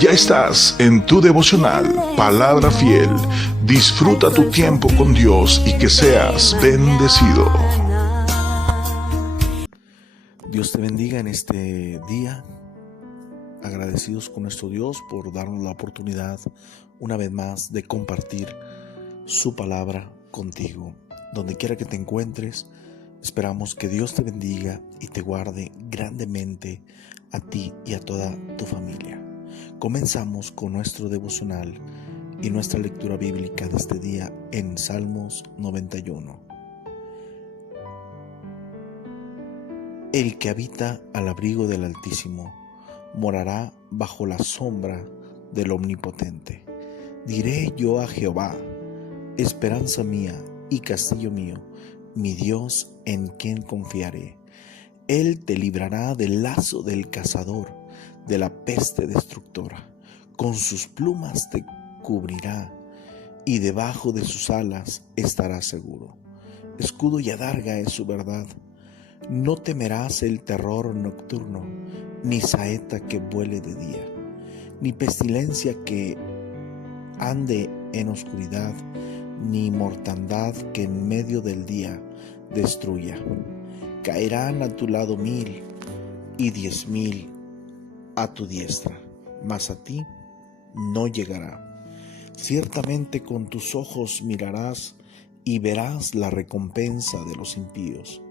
Ya estás en tu devocional, Palabra Fiel. Disfruta tu tiempo con Dios y que seas bendecido. Dios te bendiga en este día. Agradecidos con nuestro Dios por darnos la oportunidad una vez más de compartir su palabra contigo. Donde quiera que te encuentres, esperamos que Dios te bendiga y te guarde grandemente a ti y a toda tu familia. Comenzamos con nuestro devocional y nuestra lectura bíblica de este día en Salmos 91. El que habita al abrigo del Altísimo morará bajo la sombra del Omnipotente. Diré yo a Jehová, esperanza mía y castillo mío, mi Dios en quien confiaré. Él te librará del lazo del cazador, de la peste destructora. Con sus plumas te cubrirá, y debajo de sus alas estarás seguro. Escudo y adarga es su verdad. No temerás el terror nocturno, ni saeta que vuele de día, ni pestilencia que ande en oscuridad, ni mortandad que en medio del día destruya. Caerán a tu lado 1000 y 10,000 a tu diestra, mas a ti no llegará. Ciertamente con tus ojos mirarás y verás la recompensa de los impíos,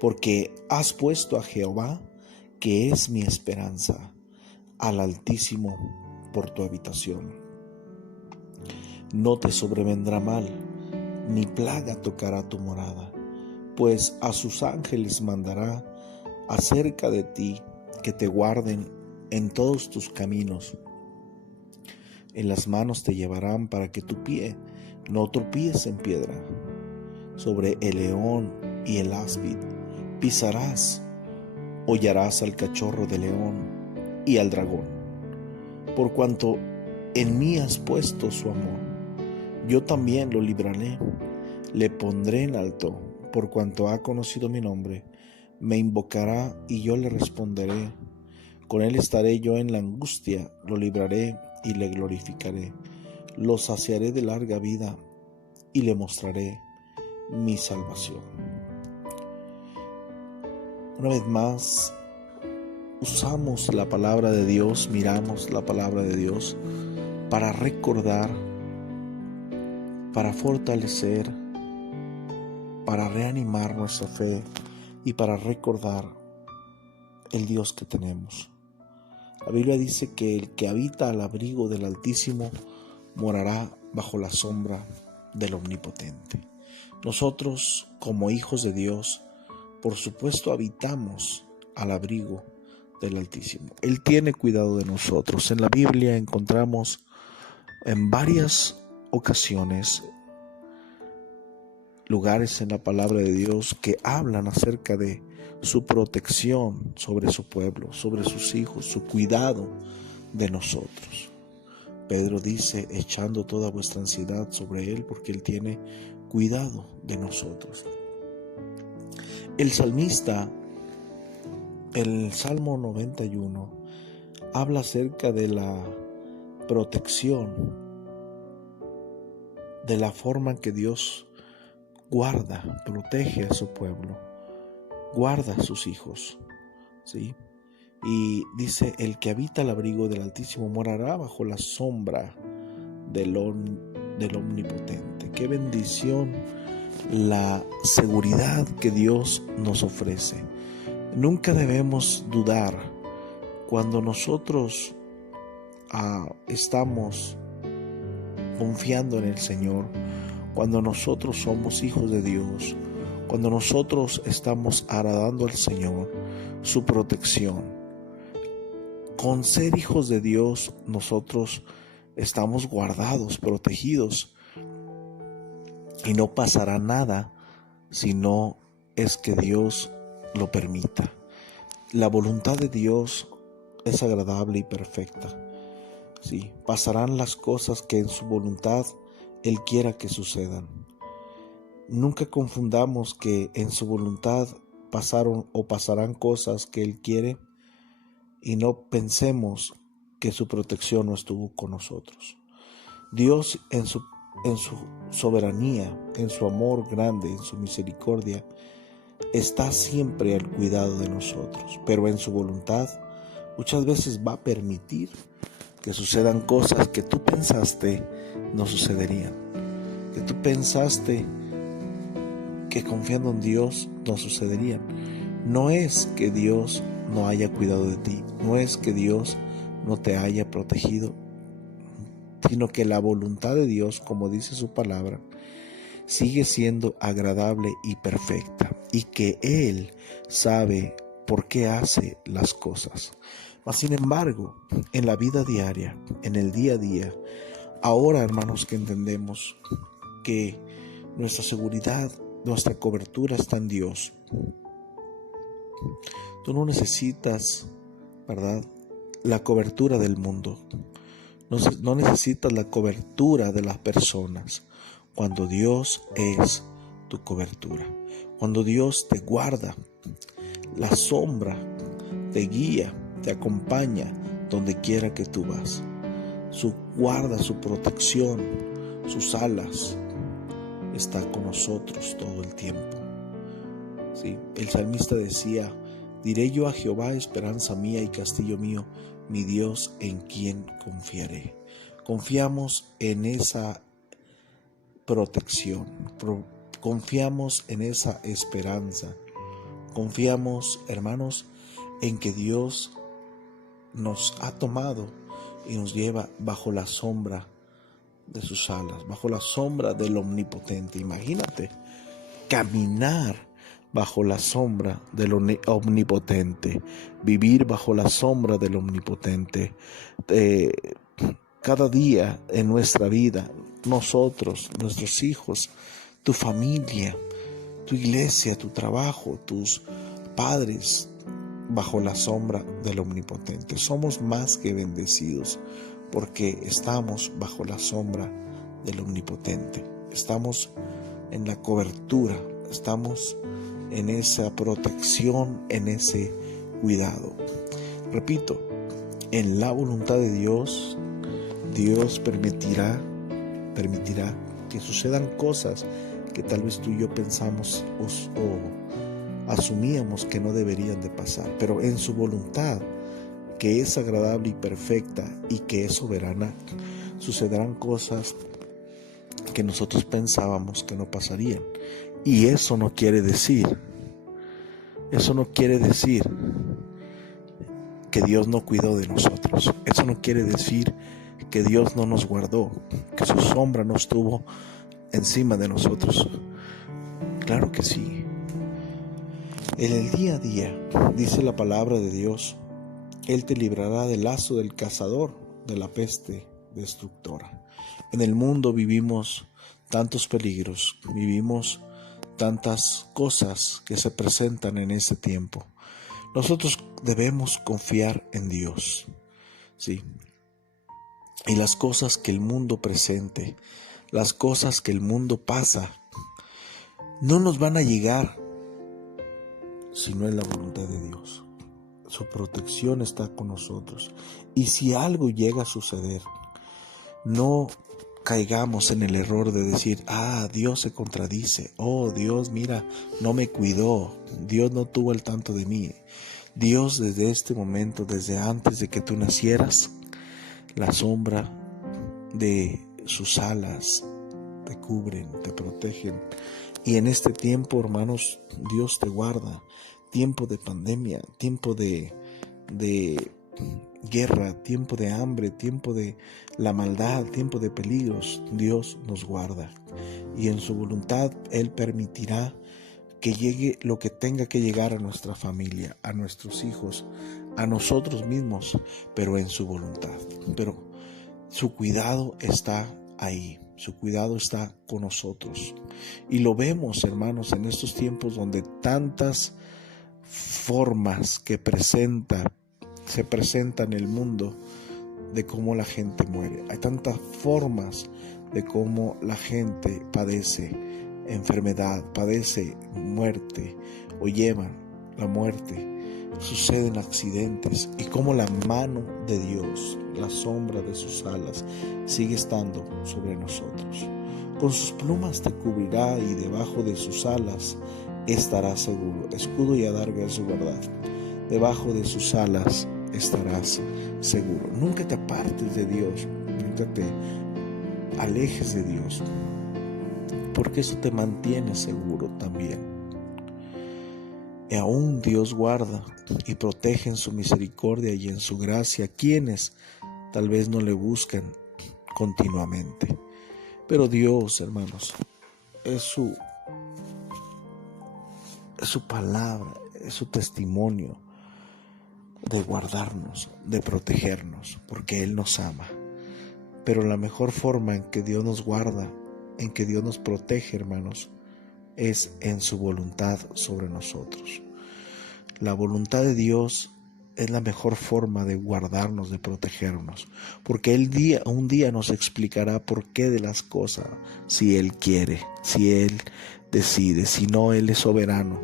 porque has puesto a Jehová, que es mi esperanza, al Altísimo por tu habitación. No te sobrevendrá mal, ni plaga tocará tu morada, pues a sus ángeles mandará acerca de ti, que te guarden en todos tus caminos. En las manos te llevarán para que tu pie no tropieces en piedra. Sobre el león y el áspid pisarás, hollarás al cachorro de león y al dragón. Por cuanto en mí has puesto su amor, yo también lo libraré, le pondré en alto, por cuanto ha conocido mi nombre. Me invocará y yo le responderé. Con él estaré yo en la angustia, lo libraré y le glorificaré. Lo saciaré de larga vida y le mostraré mi salvación. Una vez más, usamos la palabra de Dios, miramos la palabra de Dios para recordar, para fortalecer, para reanimar nuestra fe y para recordar el Dios que tenemos. La Biblia dice que el que habita al abrigo del Altísimo morará bajo la sombra del Omnipotente. Nosotros, como hijos de Dios, por supuesto habitamos al abrigo del Altísimo. Él tiene cuidado de nosotros. En la Biblia encontramos en varias ocasiones lugares en la palabra de Dios que hablan acerca de su protección sobre su pueblo, sobre sus hijos, su cuidado de nosotros. Pedro dice, echando toda vuestra ansiedad sobre Él, porque Él tiene cuidado de nosotros. El salmista, el Salmo 91, habla acerca de la protección, de la forma en que Dios guarda, protege a su pueblo, guarda a sus hijos, ¿sí? Y dice, el que habita al abrigo del Altísimo morará bajo la sombra del Omnipotente. Qué bendición la seguridad que Dios nos ofrece. Nunca debemos dudar cuando nosotros estamos confiando en el Señor, cuando nosotros somos hijos de Dios, cuando nosotros estamos agradando al Señor, su protección. Con ser hijos de Dios, nosotros estamos guardados, protegidos, y no pasará nada si no es que Dios lo permita. La voluntad de Dios es agradable y perfecta. Sí, pasarán las cosas que en su voluntad Él quiera que sucedan. Nunca confundamos que en su voluntad pasaron o pasarán cosas que Él quiere y no pensemos que su protección no estuvo con nosotros. Dios en su soberanía, en su amor grande, en su misericordia, está siempre al cuidado de nosotros, pero en su voluntad muchas veces va a permitir que sucedan cosas que tú pensaste no sucederían, que tú pensaste que confiando en Dios no sucederían. No es que Dios no haya cuidado de ti, no es que Dios no te haya protegido, sino que la voluntad de Dios, como dice su palabra, sigue siendo agradable y perfecta, y que Él sabe por qué hace las cosas. Mas sin embargo, en la vida diaria, en el día a día, ahora, hermanos, que entendemos que nuestra seguridad, nuestra cobertura está en Dios, tú no necesitas, ¿verdad?, la cobertura del mundo. No necesitas la cobertura de las personas. Cuando Dios es tu cobertura, cuando Dios te guarda, la sombra te guía, te acompaña donde quiera que tú vas. Su guarda, su protección, sus alas está con nosotros todo el tiempo. ¿Sí? El salmista decía: diré yo a Jehová, esperanza mía y castillo mío, mi Dios en quien confiaré. Confiamos en esa protección, confiamos en esa esperanza, confiamos, hermanos, en que Dios nos ha tomado y nos lleva bajo la sombra de sus alas, bajo la sombra del Omnipotente. Imagínate caminar bajo la sombra del Omnipotente, vivir bajo la sombra del Omnipotente. Cada día en nuestra vida, nosotros, nuestros hijos, tu familia, tu iglesia, tu trabajo, tus padres, bajo la sombra del Omnipotente. Somos más que bendecidos porque estamos bajo la sombra del Omnipotente. Estamos en la cobertura, estamos en esa protección, en ese cuidado. Repito, en la voluntad de Dios, Dios permitirá que sucedan cosas que tal vez tú y yo pensamos o asumíamos que no deberían de pasar, pero en su voluntad, que es agradable y perfecta y que es soberana, sucederán cosas que nosotros pensábamos que no pasarían. Y eso no quiere decir que Dios no cuidó de nosotros. Eso no quiere decir que Dios no nos guardó, que su sombra no estuvo encima de nosotros. Claro que sí. En el día a día, dice la palabra de Dios, Él te librará del lazo del cazador, de la peste destructora. En el mundo vivimos tantos peligros, vivimos tantas cosas que se presentan en ese tiempo. Nosotros debemos confiar en Dios, ¿sí? Y las cosas que el mundo presente, las cosas que el mundo pasa, no nos van a llegar si no es la voluntad de Dios. Su protección está con nosotros. Y si algo llega a suceder, no caigamos en el error de decir: Dios se contradice, Dios, mira, no me cuidó, Dios no tuvo el tanto de mí. Dios, desde este momento, desde antes de que tú nacieras, la sombra de sus alas te cubren, te protegen. Y en este tiempo, hermanos, Dios te guarda. Tiempo de pandemia, tiempo de guerra, tiempo de hambre, tiempo de la maldad, tiempo de peligros, Dios nos guarda. Y en su voluntad Él permitirá que llegue lo que tenga que llegar a nuestra familia, a nuestros hijos, a nosotros mismos, pero en su voluntad. Pero su cuidado está ahí, su cuidado está con nosotros. Y lo vemos, hermanos, en estos tiempos donde tantas formas que se presenta en el mundo de cómo la gente muere. Hay tantas formas de cómo la gente padece enfermedad, padece muerte o lleva la muerte. suceden accidentes y cómo la mano de Dios, la sombra de sus alas, sigue estando sobre nosotros. Con sus plumas te cubrirá y debajo de sus alas estarás seguro. Escudo y adarga es su verdad. Debajo de sus alas estarás seguro. Nunca te apartes de Dios, nunca te alejes de Dios, porque eso te mantiene seguro también. Y aún Dios guarda y protege en su misericordia y en su gracia a quienes tal vez no le buscan continuamente. Pero Dios, hermanos, es su palabra, es su testimonio de guardarnos, de protegernos, porque Él nos ama. Pero la mejor forma en que Dios nos guarda, en que Dios nos protege, hermanos, es en su voluntad sobre nosotros. La voluntad de Dios es la mejor forma de guardarnos, de protegernos, porque un día nos explicará por qué de las cosas, si Él quiere, si Él decide, si no, Él es soberano.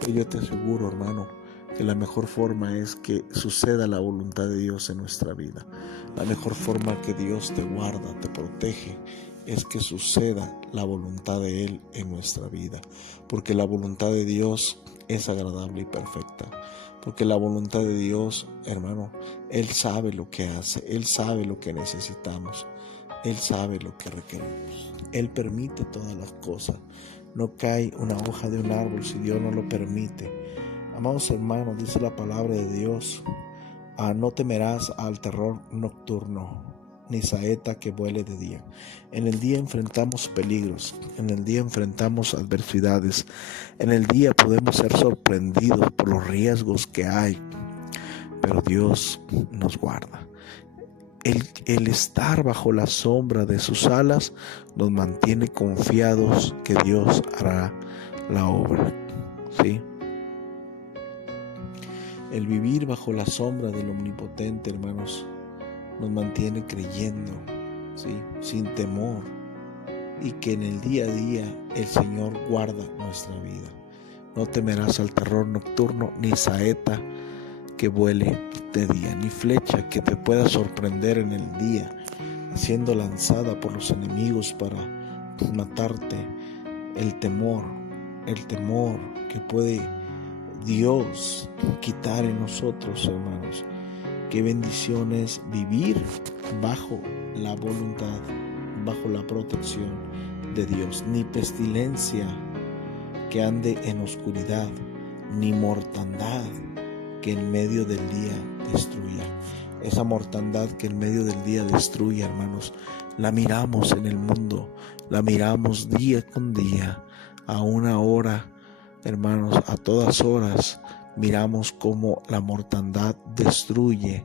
Pero yo te aseguro, hermano, que la mejor forma es que suceda la voluntad de Dios en nuestra vida. La mejor forma que Dios te guarda, te protege, es que suceda la voluntad de Él en nuestra vida, porque la voluntad de Dios es agradable y perfecta. Porque la voluntad de Dios, hermano, Él sabe lo que hace, Él sabe lo que necesitamos, Él sabe lo que requerimos. Él permite todas las cosas. No cae una hoja de un árbol si Dios no lo permite. Amados hermanos, dice la palabra de Dios, no temerás al terror nocturno, ni saeta que vuele de día. En el día enfrentamos peligros, en el día enfrentamos adversidades, en el día podemos ser sorprendidos por los riesgos que hay, pero Dios nos guarda. El estar bajo la sombra de sus alas nos mantiene confiados que Dios hará la obra, ¿sí? El vivir bajo la sombra del Omnipotente, hermanos, nos mantiene creyendo, ¿sí?, sin temor, y que en el día a día el Señor guarda nuestra vida. No temerás al terror nocturno, ni saeta que vuele de día, ni flecha que te pueda sorprender en el día, siendo lanzada por los enemigos para matarte. El temor que puede Dios quitar en nosotros, hermanos. Qué bendición es vivir bajo la voluntad, bajo la protección de Dios. Ni pestilencia que ande en oscuridad, ni mortandad que en medio del día destruya. Esa mortandad que en medio del día destruye, hermanos, la miramos en el mundo, la miramos día con día, a una hora, hermanos, a todas horas. Miramos cómo la mortandad destruye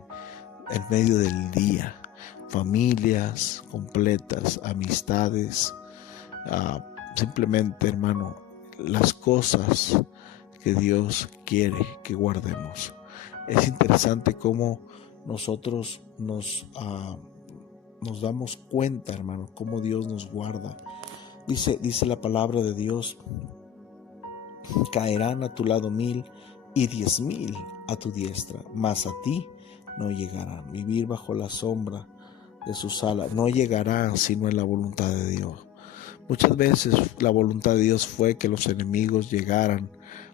en medio del día familias completas, amistades, simplemente, hermano, las cosas que Dios quiere que guardemos. Es interesante cómo nosotros nos damos cuenta, hermano, cómo Dios nos guarda. Dice la palabra de Dios: caerán a tu lado 1000 y 10,000 a tu diestra, mas a ti no llegarán. Vivir bajo la sombra de sus alas no llegará sino en la voluntad de Dios. Muchas veces la voluntad de Dios fue que los enemigos llegaran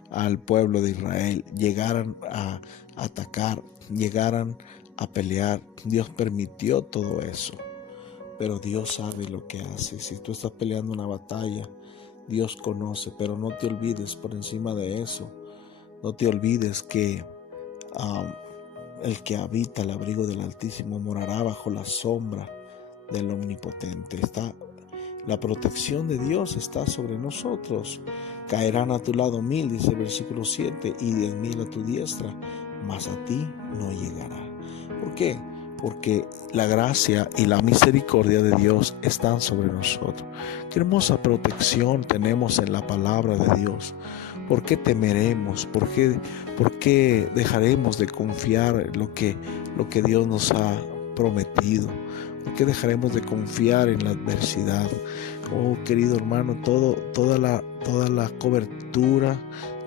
al pueblo de Israel, llegaran a atacar, llegaran a pelear. Dios permitió todo eso, pero Dios sabe lo que hace. Si tú estás peleando una batalla, Dios conoce, pero no te olvides, por encima de eso, no te olvides que el que habita al abrigo del Altísimo morará bajo la sombra del Omnipotente. La protección de Dios está sobre nosotros. Caerán a tu lado 1000, dice el versículo 7, y 10,000 a tu diestra, mas a ti no llegará. ¿Por qué? Porque la gracia y la misericordia de Dios están sobre nosotros. Qué hermosa protección tenemos en la palabra de Dios. ¿Por qué temeremos? ¿Por qué dejaremos de confiar en lo que Dios nos ha prometido? ¿Por qué dejaremos de confiar en la adversidad? Oh, querido hermano, toda la cobertura,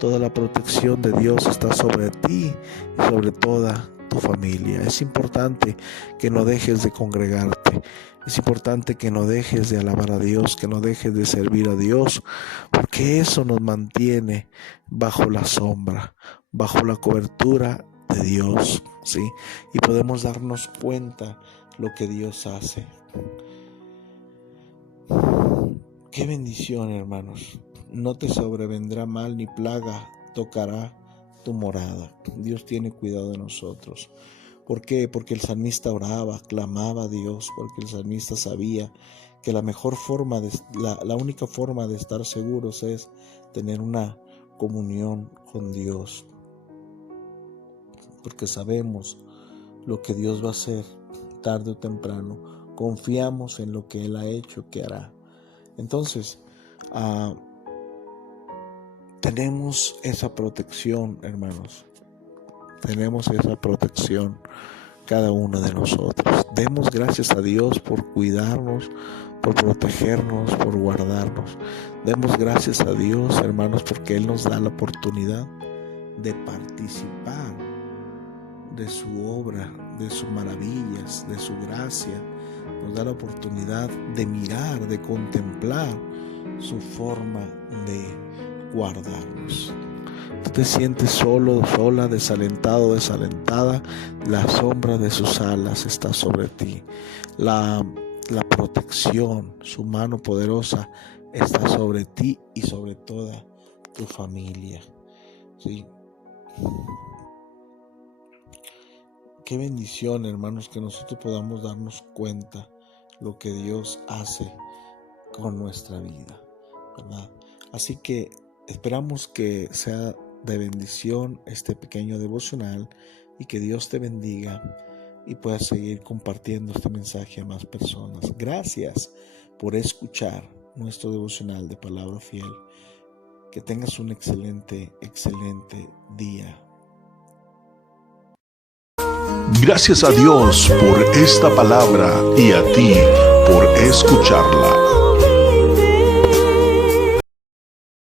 Toda la protección de Dios está sobre ti y sobre toda tu familia. Es importante que no dejes de congregarte. Es importante que no dejes de alabar a Dios, que no dejes de servir a Dios, porque eso nos mantiene bajo la sombra, bajo la cobertura de Dios, ¿sí? Y podemos darnos cuenta lo que Dios hace. Qué bendición, hermanos. No te sobrevendrá mal ni plaga tocará tu morada. Dios tiene cuidado de nosotros. ¿Por qué? Porque el salmista oraba, clamaba a Dios, porque el salmista sabía que la única forma de estar seguros es tener una comunión con Dios. Porque sabemos lo que Dios va a hacer tarde o temprano. Confiamos en lo que Él ha hecho, que hará. Entonces, tenemos esa protección, hermanos. Tenemos esa protección cada uno de nosotros. Demos gracias a Dios por cuidarnos, por protegernos, por guardarnos. Demos gracias a Dios, hermanos, porque Él nos da la oportunidad de participar de su obra, de sus maravillas, de su gracia. Nos da la oportunidad de mirar, de contemplar su forma de guardarnos. Tú te sientes solo, sola, desalentado, desalentada. La sombra de sus alas está sobre ti. La protección, su mano poderosa está sobre ti y sobre toda tu familia. ¿Sí? Qué bendición, hermanos, que nosotros podamos darnos cuenta lo que Dios hace con nuestra vida, ¿verdad? Así que esperamos que sea de bendición este pequeño devocional y que Dios te bendiga y puedas seguir compartiendo este mensaje a más personas. Gracias por escuchar nuestro devocional de Palabra Fiel. Que tengas un excelente día. Gracias a Dios por esta palabra y a ti por escucharla.